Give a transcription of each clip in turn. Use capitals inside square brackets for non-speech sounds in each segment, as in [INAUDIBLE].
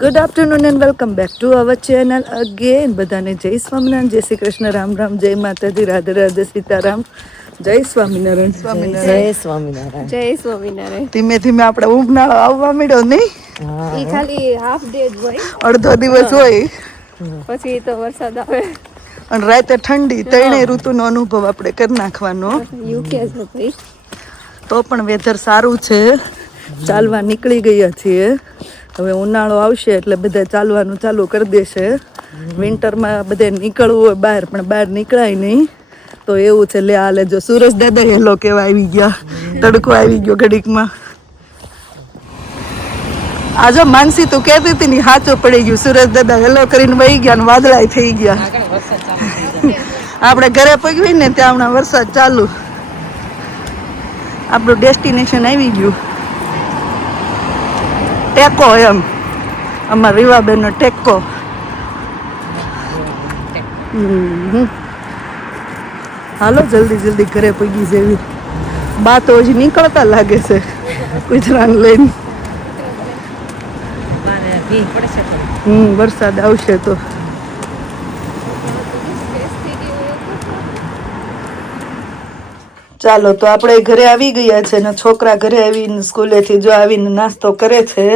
Good afternoon and welcome back to our channel again બધાને જય સ્વામિનારાયણ જય શ્રી કૃષ્ણ રામ રામ જય માતાજી રાધે રાધે સીતારામ. જય સ્વામિનારાયણ. સ્વામિનારાયણ. જય સ્વામિનારાયણ. જય સ્વામિનારાયણ. ધીમે ધીમે આપણે ઉનાળો આવવા મળ્યો નહીં? એ ખાલી હાફ ડે જ હોય. અડધો દિવસ હોય. પછી તો વરસાદ આવે. અને રાતે ઠંડી ત્રણેય ઋતુનો અનુભવ આપણે કરી નાખવાનો. યુકે છે ભાઈ. તો પણ વેધર સારું છે. ચાલવા નીકળી ગયા છીએ. હવે ઉનાળો આવશે એટલે બધા ચાલવાનું ચાલુ કરી દેશે. વિન્ટરમાં બધે નીકળવું હોય બહાર, પણ બહાર નીકળાય નહીં. તો એવું છે, લે આ લેજો સુરજ દાદા હેલો કેવા આવી ગયા. તડકો આવી ગયો ઘડીકમાં. આજો માનસી તું કહેતી હતી ની હાચો પડી ગયું. સુરજ દાદા હેલો કરીને વહી ગયા ને વાદળાય થઈ ગયા. આપણે ઘરે પગવી ને ત્યાં હમણાં વરસાદ ચાલુ. આપણું ડેસ્ટિનેશન આવી ગયું. ટેકો એમ. અમારા રીવાબેનનો ટેકો. હાલો જલ્દી જલ્દી ઘરે પગી જેવી. બા તો હજી નીકળતા લાગે છે ગુજરાન લઈને. હમ વરસાદ આવશે તો. ચાલો તો આપણે ઘરે આવી ગયા છે ને છોકરા ઘરે આવીને સ્કૂલેથી જો આવીને નાસ્તો કરે છે.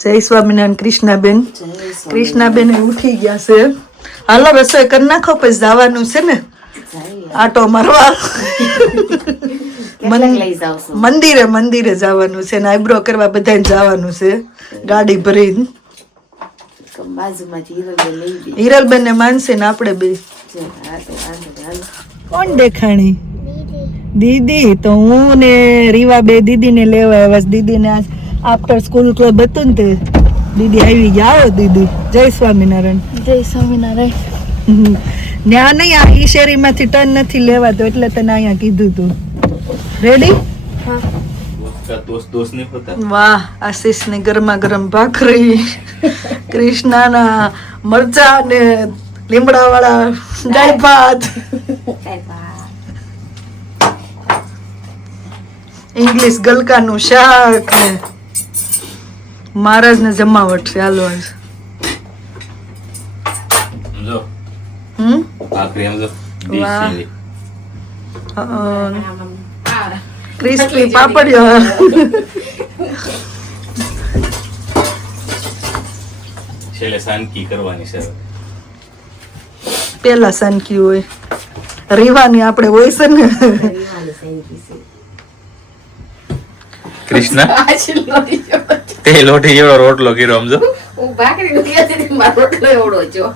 જય સ્વામિનારાયણ કૃષ્ણાબેન. કૃષ્ણાબેન ઉઠી ગયા છે. હાલો રસોઈ કરી નાખો પછી જવાનું છે ને. આટો મારવા. મંદિરે મંદિરે જવાનું છે ને આઈબ્રો કરવા બધાને જવાનું છે ગાડી ભરીને. હિરલબેન ને માનસી ને આપણે બે. કોણ દેખાણી? દીદી તો હું ને રીવા બે દીદીને લેવા આવ્યા દીદી ને આફ્ટર સ્કૂલ ક્લબ હતું ને તે દીદી આવી ગયા. દીદી. જય સ્વામિનારાયણ. જય સ્વામિનારાયણ. ત્યાં નહીં આ ઈ શેરીમાંથી ટર્ન નથી લેવાતો એટલે તને અહીંયા કીધું તું. રેડી વાહ આશીષ ને ગરમા ગરમ ભાખરી. કૃષ્ણાના મરચા ને લીમડા વાળા દાળ ભાત. ઇંગ્લિશ ગલકાનું શાક ને મહારાજને જમાવટ છે હાલો આજ. હમ? આખરી આમ જો ક્રિસ્પી પાપડિયો છેલ્લે સાનકી કરવાની છે. પેલા સાનકી હોય. રહેવાની આપણે હોય છે ને. કૃષ્ણ. તે લોટી જેવડો રોટલો કર્યો સમજો. હું ભાખરીનું કહેતી હતી, મારો રોટલો એવડો છો.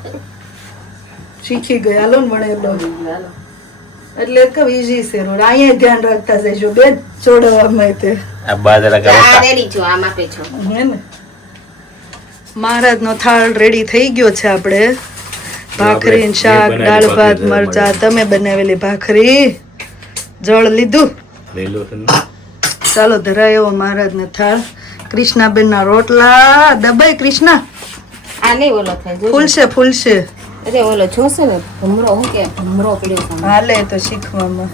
શીખી ગયા લો ને વણેલો એટલે કહું ઈઝી છે રોડ. અહીંયા ધ્યાન રાખતા જઈશું બે જોડવામાં તે. આ બાજરા આ રેડી છો આમાં પે છો. હે ને? મહારાજનો થાળ રેડી થઈ ગયો છે આપણે. ભાખરી ને શાક દાળ ભાત ભાખરી મરચા. તમે બનાવેલી ભાખરી. જળ લીધું. લઈ લો તમે. ચાલો ધરાયો મહારાજને થાળ. કૃષ્ણાબેન ના રોટલા. દબાઈ કૃષ્ણા. આ નહીં ઓલો થાય ફૂલશે ફૂલશે. અરે ઓલો જોશે ને ભમરો હું કે ભમરો પડ્યો હાલે તો શીખવામાં.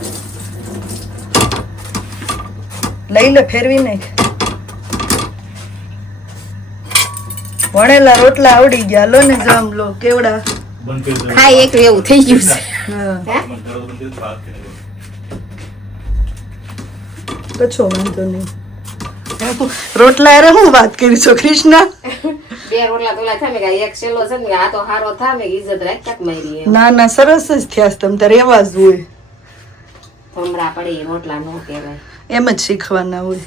લઈ લે ફેરવી નાખ. વણેલા રોટલા આવડી ગયા. લો ને જામ લો કેવડા. ખાઈ એક એવું થઈ ગયું છે. હા. કશો વાંધો નહીં. રોટલા અરે હું વાત કરી છો કૃષ્ણ? બે રોટલા તોલા થાય મેં કીધું એક છેલ્લો છે ને આ તો હારો થાય મેં કીધું ઇજ્જત રાખ તક મારી ના ના સરસ જ થયા છે તમ તારે એવા જ હોય. ભમરા પડે એ રોટલા નો કહેવાય. એમ જ શીખવાના હોય.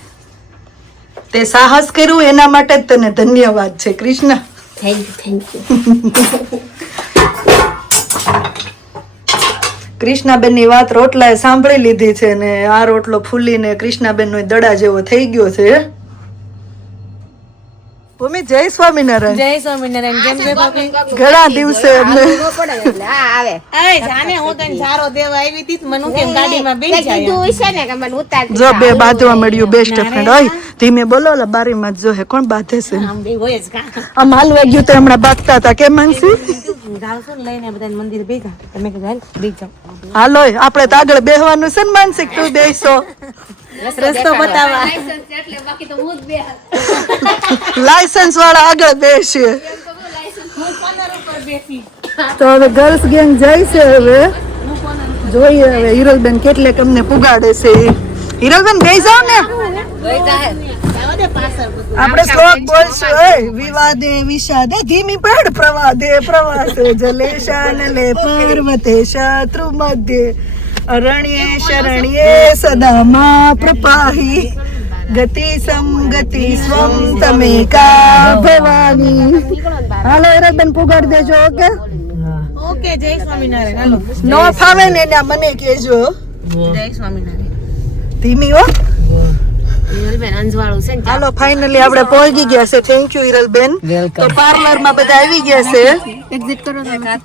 તે સાહસ કર્યું એના માટે જ તને ધન્યવાદ છે Krishna. Thank you thank you કૃષ્ણાબેનની વાત રોટલાએ સાંભળી લીધી છે ને આ રોટલો ફૂલીને કૃષ્ણાબેન નો દડા જેવો થઈ ગયો છે. ભૂમિ જય સ્વામિનારાયણ. જય સ્વામિનારાયણ. કેમ છે ભાભી ઘણા દિવસે એમને. પડે આવે. જાને હું તને સારો દેવા આવી હતી તો કેમ ગાડીમાં બેસી તે કીધું હશે ને કે મને ઉતાર જો બે બાંધવા મળ્યું બેસ્ટ ફ્રેન્ડ હોય ધીમે બોલો બારીમાં જો હે કોણ બાંધે છે? આમ બે હોય જ કા આમ હાલવા ગયું તો હમણાં બાંધતા હતા. કેમ માનસી? હાલ આપણે તો આગળ બેહવાનું છે ને માનસિક તું બેસો? રસ્તો બતાવવા. બાકી તો હું જ બે લાયસન્સ વાળા આગળ બેસીએ તો હવે ગર્લ્સ ગેંગ જાય છે હવે. જોઈએ હવે હિરલબેન કેટલે તમને પુગાડે છે. હિરલબેન ગઈ જાવ ને. આપણે શ્લોક બોલશું. વિવાદે વિષાદે ધીમી પડ પ્રવાદે પ્રવાસે જલેશાન લે પર્વતે શત્રુ મધ્યે. અરણ્યે શરણ્યે સદા મા પ્રપાહી. ગતિ સંગતિ સ્વમ તમે કા ભવાની હાલો હિરલબેન પુગાડી દેજો ઓકે ઓકે જય સ્વામિનારાયણ હાલો નો ફાવે ને એના મને કહેજો જય સ્વામિનારાયણ ધીમી હો બેન અંજવાળું છે ને હાલો ફાઇનલી આપણે પહોંચી ગયા છે. થેન્ક યુ હિરલબેન તો પાર્લરમાં બધા આવી ગયા છે. એક્ઝિટ કરો તમે.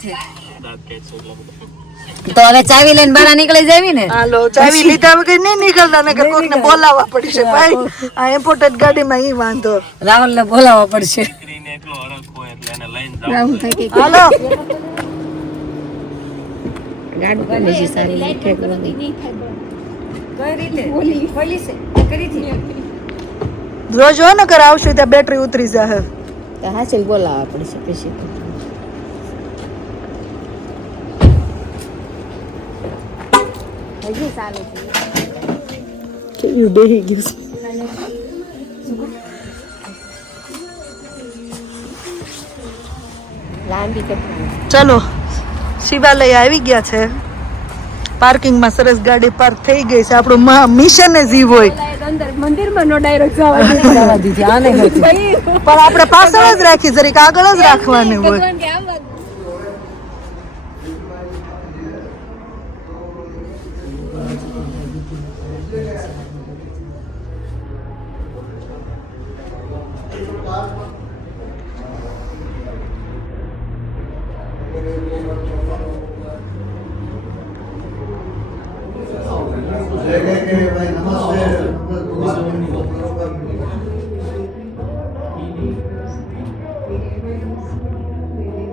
તો હવે ચાવી લઈને બહાર નીકળી જાવી ને? હાલો ચાવી લીધા વગર નહીં નીકળતા નકર કોકને બોલાવવા પડશે. ભાઈ આ ઇમ્પોર્ટેડ ગાડીમાં ઈ વાંધો. રાહુલ ને બોલાવવા પડશે. રાહુલ થાય કે હાલો. જોજો નકર આવશે ત્યાં બેટરી ઉતરી જાહે. છે બોલાવવા પડશે પછી કેવી બેહી ગયું છે. લાંબી કેટલી ચલો શિવાલય આવી ગયા છે. પાર્કિંગમાં સરસ ગાડી પાર્ક થઈ ગઈ છે. આપણું મિશન જ ઈ હોય. મંદિરમાં નો ડાયરેક્ટ જવા [LAUGHS] દીધી આને પણ આપણે પાછળ જ રાખી જરીક આગળ જ રાખવાની હોય.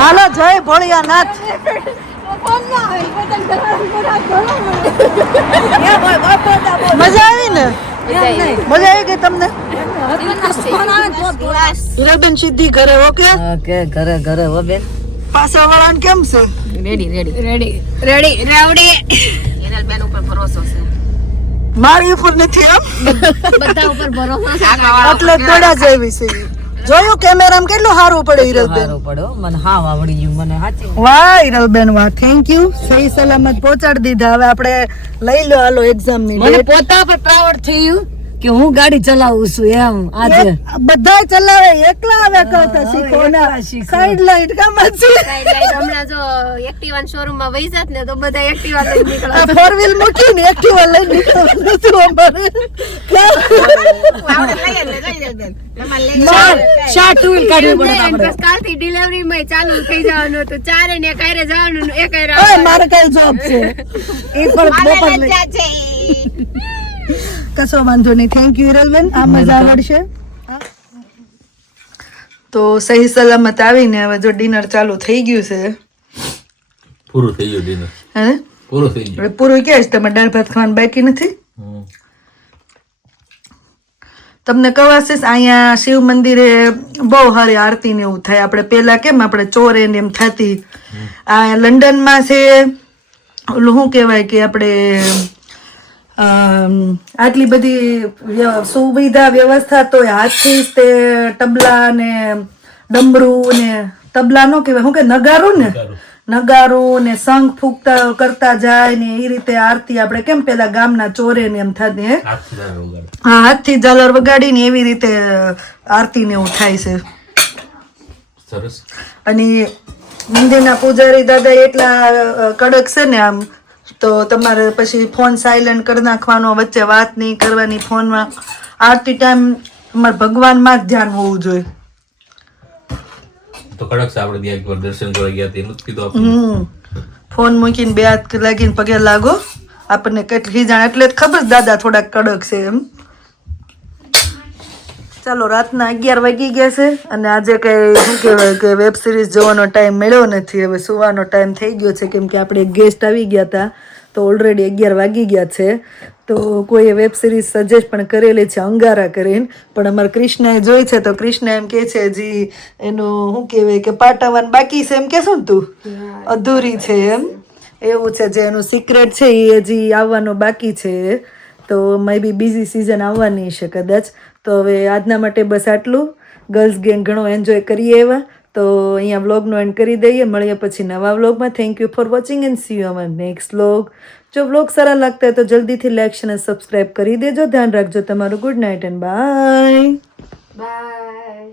હાલો જય ભોળિયાનાથ. મજા આવી ને? મજા આવી ગઈ તમને? હીરાબેન સિદ્ધિ ઘરે ઓકે ઓકે ઘરે ઘરે હો બેન. પાછળ વાળાને કેમ છે? રેડી રેડી રેડી રેડી રેવડી હિરલ બેન ઉપર ભરોસો છે. મારી ઉપર નથી એમ? બધા ઉપર ભરોસો એટલે દોડા જેવી છે. જોયું કેમેરામાં કેટલું સારું પડે હિરલબેન? સારું પડ્યો મને હા આવડી ગયું મને સાચી વાહ હિરલબેન વાહ. થેન્ક યુ સહી સલામત પહોંચાડી દીધા. હવે આપણે લઈ લો હાલો એક્ઝામની મને પોતા પર પ્રાઉડ થયું. કે હું ગાડી ચલાવું છું એમ આજે. બધા ચલાવે એકલા આવે કરતા શીખો. ના સાઈડ લાઈટ કામ છે. સાઈડ લાઈટ હમણાં જો એક્ટિવા શોરૂમમાં વઈ જાત ને તો બધા એક્ટિવા લઈ નીકળે ફોર વ્હીલ અમારે. લઈએ ને એક્ટિવા લઈ શા ટુ વ્હીલ કાઢવી પડે અને આપણે. બસ કાલથી ડિલિવરી માં ચાલુ થઈ જવાનું ચારે ને કાયરે જવાનું ને એકાય મારે કઈ જોબ છે. એ પણ બપોર કશો વાંધો નહીં. થેન્ક યુ હિરલબેન. આ મજા આવડશે. તો સહી સલામત આવીને હવે જો ડિનર ચાલુ થઈ ગયું છે. પૂરું થઈ ગયું ડિનર. હે? પૂરું થઈ ગયું. પૂરું ક્યાં છે? તમે દાળ ભાત ખાવાનું બાકી નથી? તમને કવાશે અહીંયા શિવ મંદિરે બહુ સારી આરતી ને એવું થાય. આપણે પેલા કેમ આપણે ચોરે ને એમ થતી? આ લંડનમાં છે ઓલું શું કહેવાય કે આપણે આટલી બધી સુવિધા વ્યવસ્થા તો હાથથી જ તે તબલા ને ડમરું ને તબલા નો કહેવાય શું કે નગારું ને? નગારું. ને શંખ ફૂકતા કરતા જાય ને એ રીતે આરતી આપણે કેમ પેલા ગામના ચોરે ને એમ થતી હે. હા હાથથી ઝાલર વગાડીને એવી રીતે આરતી ને એવું થાય છે. સરસ. અને મંદિરના પૂજારી દાદા એટલા કડક છે ને આમ તો તમારે પછી ફોન સાયલન્ટ કરી નાખવાનો વચ્ચે વાત નહીં કરવાની ફોનમાં. આરતી ટાઈમ અમારે ભગવાનમાં જ ધ્યાન હોવું જોઈએ. તો કડક આપણે ત્યાં એકવાર દર્શન કરવા ગયા એનું જ કીધું આપણે. ફોન મૂકીને બે હાથ લાગીને પગે લાગો. આપણને કેટલી જાણ એટલે જ ખબર છે દાદા થોડાક કડક છે એમ. ચાલો રાતના અગિયાર વાગી ગયા છે અને આજે કઈ શું કહેવાય કે વેબ સિરીઝ જોવાનો ટાઈમ મળ્યો નથી. હવે સુવાનો ટાઈમ થઈ ગયો છે કેમ કે આપણે ગેસ્ટ આવી ગયા હતા તો ઓલરેડી અગિયાર વાગી ગયા છે. તો કોઈએ વેબ સિરીઝ સજેસ્ટ પણ કરેલી છે અંગારા કરીને. પણ અમારા કૃષ્ણએ જોઈ છે તો કૃષ્ણ એમ કે છે હજી એનું શું કહેવાય કે પાટાવાન બાકી છે એમ કહેશું ને તું? અધૂરી છે એમ. એવું છે જે એનું સિક્રેટ છે એ હજી આવવાનું બાકી છે. તો મે બી બીજી સિઝન આવવાની છે કદાચ. તો હવે આજના માટે બસ આટલું. ગર્લ્સ ગેંગ ઘણો એન્જોય કરીએ એવા. તો અહીંયા વ્લોગનો એન્ડ કરી દઈએ. મળીએ પછી નવા વ્લોગમાં. Thank you for watching and see you our next vlog જો વ્લોગ સારા લાગતા હોય તો જલ્દીથી લાઈક અને સબસ્ક્રાઈબ કરી દેજો. ધ્યાન રાખજો તમારું. Good night and bye bye